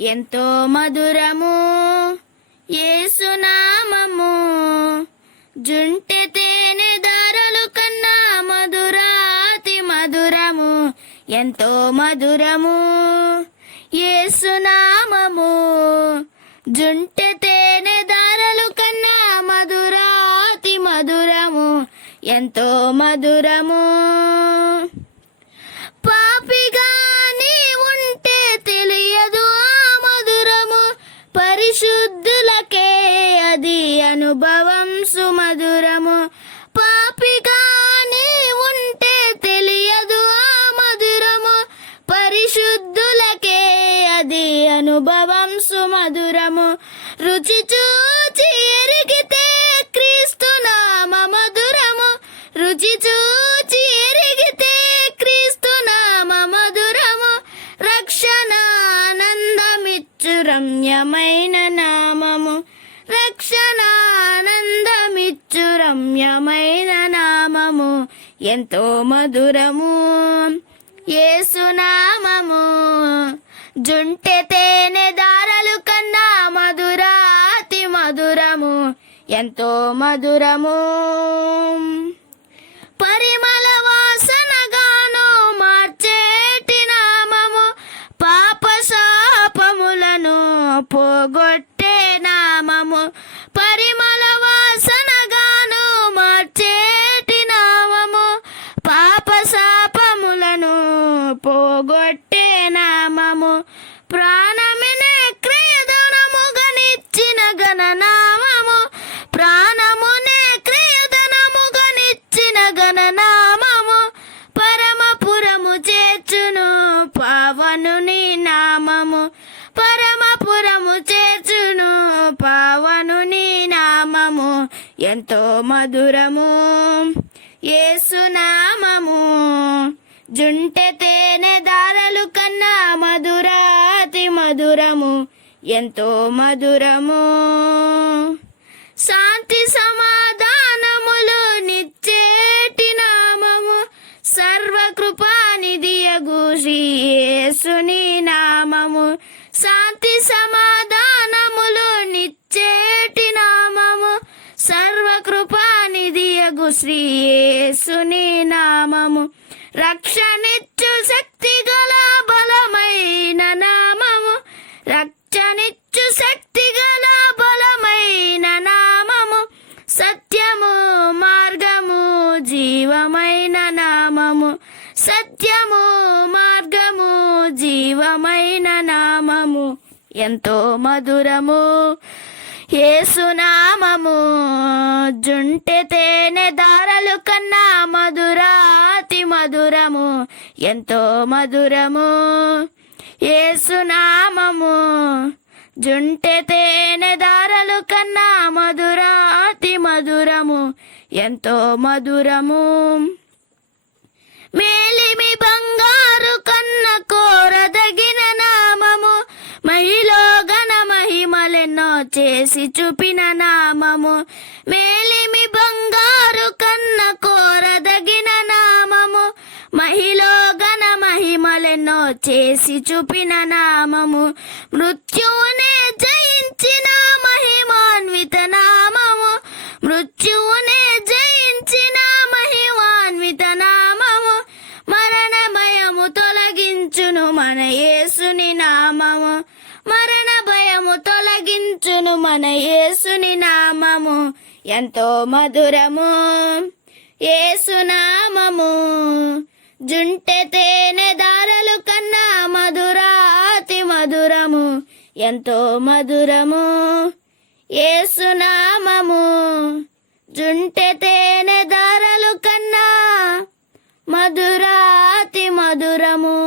ఎంతో మధురము యేసునామము. జుంటె తేనె ధారలు కన్నా మధురాతి మధురము. ఎంతో మధురము యేసునామము. జుంటె తేనె ధారలు కన్నా మధురాతి మధురము. ఎంతో మధురము. పాపిగా నీ ఉంటే తెలియదు ఆ మధురము. పరిశుద్ధులకే అది అనుభవం సుమధురము. పాపిగా నీ ఉంటే తెలియదు ఆ మధురము. పరిశుద్ధులకే అది అనుభవం సుమధురము. రుచి చూచి ఎరిగితే క్రీస్తు నామ మధురము. రుచి చూచి ఎరిగితే క్రీస్తు నామ మధురము. రక్షణ ఆనందమిచ్చు రమ్యమైన నామము. రక్షణ ఆనందమిచ్చు రమ్యమైన నామము. ఎంతో మధురము యేసునామము. జుంటె తేనె ధారలు కన్నా మధురాతి మధురము. ఎంతో మధురము. పరిమళ వాసనగాను మార్చేటి నామము. పాప శాపములను పోగొట్టే నామము. పరిమళ వాసనగాను మార్చేటి నామము. పాప శాపములను పోగొట్టే నామము. ప్రాణమినే క్రియధనముగనిచ్చిన గణనామము. ప్రాణమునే క్రియధనముగనిచ్చిన గణనామము. పరమపురము చేర్చును పావనుని నామము. పరమపురము చేర్చును పావనుని నామము. ఎంతో మధురము యేసునామము. జుంటె తేనె ధారలు కన్నా మధురాతి మధురము. ఎంతో మధురము. శాంతి సమాధానములు నిచ్చేటి నామము. సర్వకృపానిధియగు శ్రీ యేసుని నామము. శాంతి సమాధానములు నిచ్చేటి నామము. సర్వకృపానిధియగు శ్రీ యేసుని నామము. రక్షణిచ్చు శక్తి గల బలమైన నామము. రక్షణిచ్చు శక్తి గల బలమైన నామము. సత్యము మార్గము జీవమైన నామము. సత్యము మార్గము జీవమైన నామము. ఎంతో మధురము యేసునామము. జుంటె తేనె ధారలు కన్నా మధురాతి మధురము. ఎంతో మధురము యేసునామము. జుంటె తేనె ధారలు కన్నా మధురాతి మధురము. ఎంతో మధురము. మేలిమి బంగారు కన్న కోరదగిన నామము. మహిలో ఘన మహిమలెన్నో చేసి చూపిన నామము. మేలిమి బంగారు కన్న కోరదగిన నామము. మహిలో ఘన మహిమలెన్నో చేసి చూపిన నామము. మృత్యువునే జయించిన మహిమాన్విత నామము. మృత్యువునే జయించిన మహిమాన్విత నామము. మరణ భయము తొలగించును మన యేసుని నామము. మరణ భయము తొలగించును మన యేసుని నామము. ఎంతో మధురము యేసునామము. జుంటె తేనె ధారలు కన్నా మధురాతి మధురము. ఎంతో మధురము యేసునామము. జుంటె తేనె ధారలు కన్నా మధురాతి మధురము.